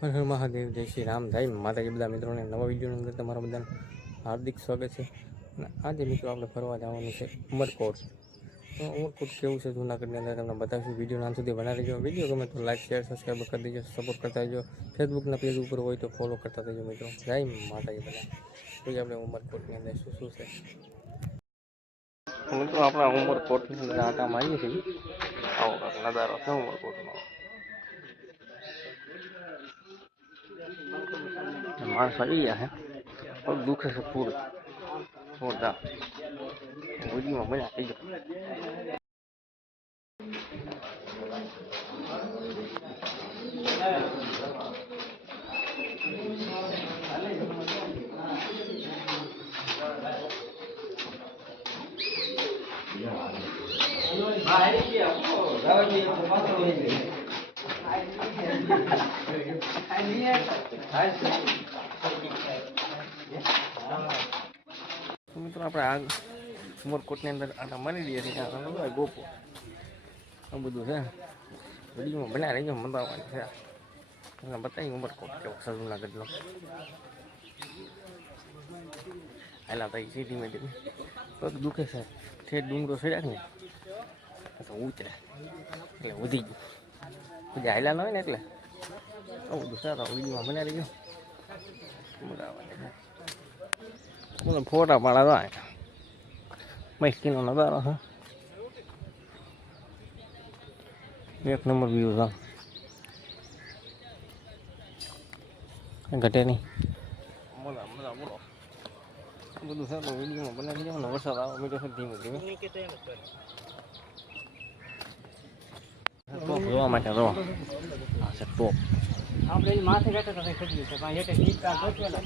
હર હર મહાદેવ, જય શ્રી રામ, જય માતાજી. બધા મિત્રોને નવા વિડીયોની અંદર તમારા બધાનું હાર્દિક સ્વાગત છે. અને આજે મિત્રો આપણે ફરવા જવાનું છે ઉમરકોટ. તો ઉમરકોટ કેવું છે જૂનાગઢની અંદર તમને બતાવીશું. વિડીયો નામ સુધી બનાવી દેજો. વિડીયો ગમે તો લાઈક શેર સબસ્ક્રાઈબ કરી દેજો, સપોર્ટ કરતા રહેજો. ફેસબુકના પેજ ઉપર હોય તો ફોલો કરતા રહેજો મિત્રો. જય માતાજી. બધા જોઈએ આપણે ઉમરકોટની અંદર શું શું છે. મિત્રો આપણે ઉમરકોટની અંદર આટા મારીએ છીએ. આવો નજારો છે ઉમરકોટનો. માણસ આવી ગયા છે, પગ દુખે છે પૂરું. જોરદાર વિડીયોમાં મજા થઈ ગયો. મિત્રો આપણે આ ઉમરકોટની અંદર આટા મારી દઈએ છીએ. ત્યાં ગોપો આ બધું છે. વિડીયોમાં બનાવી રહીજો, મજા આવવાની છે. તમને બતાવી ઉમરકોટ કેવો છે જૂનાગઢનો. હાલા ભાઈ છે ધીમે ધીમે. પગ દુખે છે, ઠેઠ ડુંગરો ચડ્યા ને તો ઉતરે એટલે વધી ગયું. પછી હાલા ન હોય ને એટલે આવું બધું સારું વિડીયોમાં બનાવી રહીજો, મજા આવવાની છે. બોલો ફોટા પાડા તો મસ્તીનો નજારો છે. એક નંબર વ્યૂ છે, ઘટે નહીં. મજા મજા બોલો બધું છે તો વિડીયોમાં બનાવી દેજો ને. વરસાદ આવવા મીઠો છે ધીમે ધીમે. ટોપ જોવા માટે જો આ છે ટોપ. આપણે માથે બેઠા તો ખરી છે પણ એટલે નીચા પહોંચેલા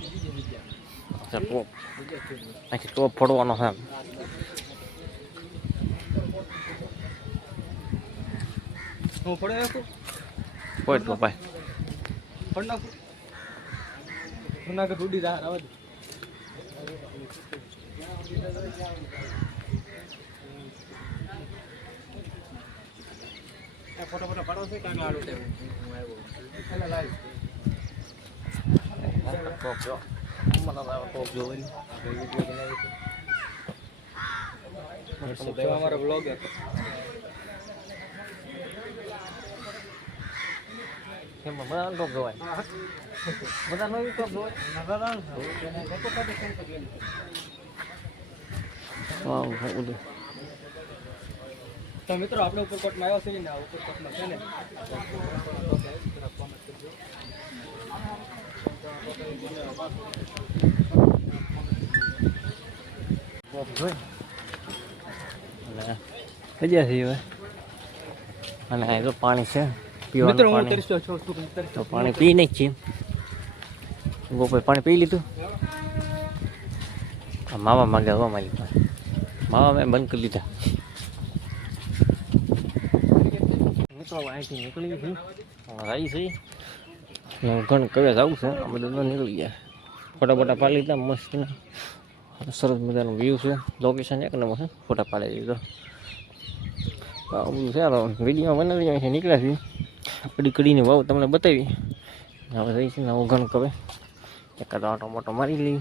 છે ટોપ. આખી ટોપ ફોડવાનો છે. હું ફોડે નાખું ફોડ તો ભાઈ ફોડ નાખું. જૂનાગઢ ઉડી જા આવે ફોટો ફોટો પાડો છે કાંઈ આડો છે. હું આવ્યો લાઈવ ટોપ જો મને ટોપ જોવાની વિડીયો બનાવી છે. અમારો બ્લોગ કેમ બધા ટોપ જોવાય, બધા નવી ટોપ જોવાય. તો મિત્રો આપણે ઉપરકોટમાં આવ્યો છે ને, ઉપરકોટમાં છે ને મજા છે હવે. અને આ તો પાણી છે પીવાનું પાણી. તો પાણી પી નહીં છીએ. ગોપાઈ પાણી પી લીધું. માવા માગ્યા હવા મારી પાસે. માવા મેં બંધ કરી લીધા. મિત્રો અહીંથી નીકળી ગઈ રાઈ છે. ઘણ કવે જવું છે. આ બધા નીકળી ગયા. ફોટા ફોટા પાડી લીધા મસ્ત. સરસ મજાનું વ્યૂ છે. લોકેશન એક નંબર છે. ફોટા પાડી દીધો. બધું સારો વિડીયોમાં બનાવી અહીંયા નીકળ્યા છીએ. અડી કડીની વાવ તમને બતાવી. હવે જઈ છે નવું ઘણ કવે એકાદો આટો મોટો મારી લઈ.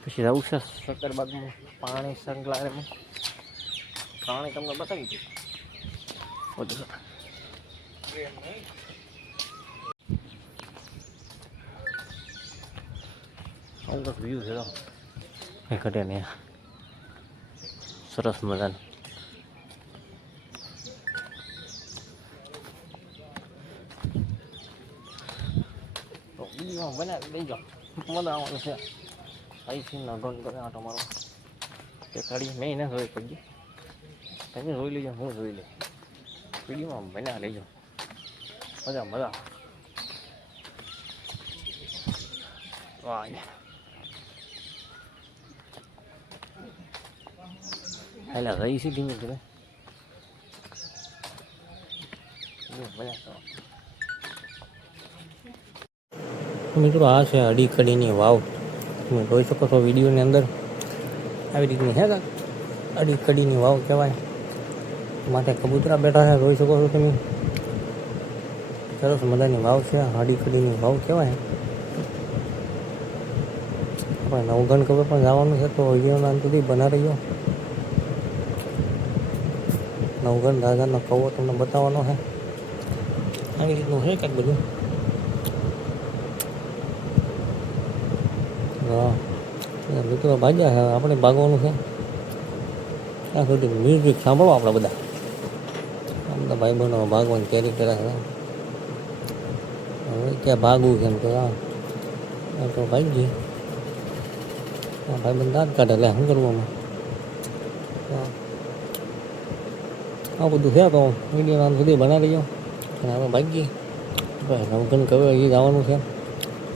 પછી જવું છે સક્કરબાગમાં પાણી સંકળાયેલું. પાણી તમને બતાવી દઉં બધું. આવું કંઈક વ્યૂ છે એ ઘટે ને સરસ મજાનું. તો વિડીયોમાં બનાવી દઈ જાઓ, મજા આવવાનું છે. આઈથી નગન કરે આટો મારો તે કાઢી મેં ના જોઈ પડી. તમે જોઈ લેજો, હું જોઈ લઈ. વિડીયોમાં બનાવી લેજો, મજા મજા. વાહ હેલા રહી છે ધીમે ધીમે. મિત્રો આ છે અડી કડીની વાવ. તમે જોઈ શકો છો વિડીયોની અંદર. આવી રીતની છે કાંક અડી કડીની વાવ કહેવાય. માથે કબૂતરા બેઠા છે, જોઈ શકો છો તમે. સરસ મજાની વાવ છે. હાડી કડીની વાવ કહેવાય. આપણે નવગણ કવે પણ જવાનું છે, તો વિડીયોના અંત સુધી બના રહ્યો. નવગણ દાદાનો કવો તમને બતાવવાનો છે. આવી રીતનું છે કંઈક બધું. હા, મિત્રો ભાગ્યા છે, આપણે ભાગવાનું છે. ત્યાં સુધી મ્યુઝિક સાંભળો આપણે બધા. બધા ભાઈ બહેનો ભાગવાની તૈયારી કરે છે. હવે ક્યાં ભાગવું છે એમ તો તો ભાગી ગઈ. ભાઈ બંધ દાંત કાઢે એટલે શું કરવું? આ બધું છે. તો વિડીયો નામ સુધી બનાવી રહ્યો. અને હવે ભાગી નવગણ કવે એ જવાનું છે.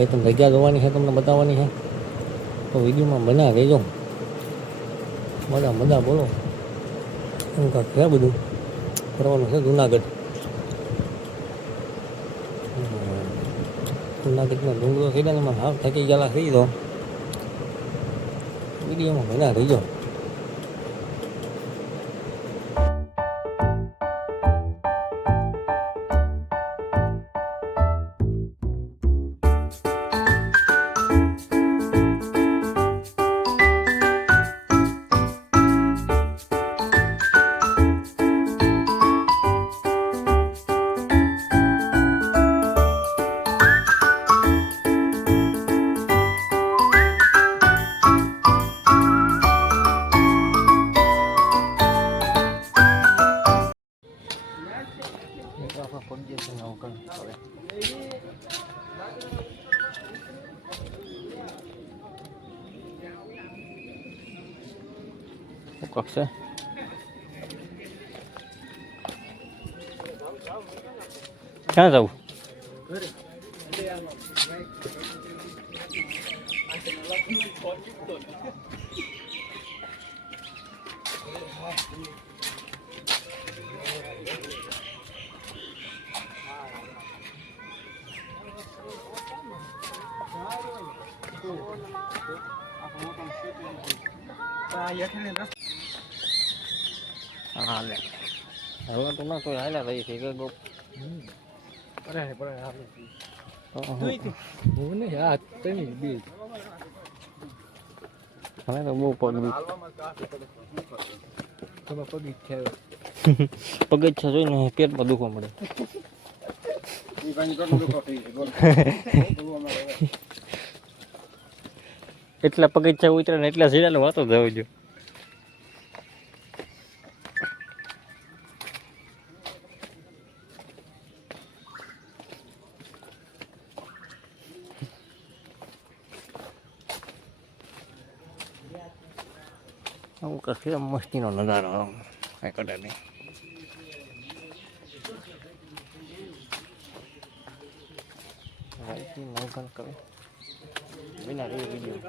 એ તમને જગ્યા જોવાની છે, તમને બતાવવાની છે. તો વિડીયોમાં બના રહેજો. મજા બોલો. એમ કાંક છે બધું કરવાનું છે. જુનાગઢનો ડુંગરો થઈ ગયા. એમાં હાવ થકી ગયેલા થઈ તો વિડીયોમાં બના રહીજો. પગીએ છે નવગણ હવે કક્ષે ક્યાં જવું? હા લે હવે તો ના કોઈ હાલ્યા થઈ છે કે ગો હવે તો બહુ પગથિયા જોઈને પેટમાં દુખવા મળે. એટલા પગથિયા ઉતરે ને એટલા સીધા વાતો જવું જોઈએ. આવું કશે મસ્તીનો નજારો કાંઈ કટે નહીં. નવગણ કરે વિના વિડીયો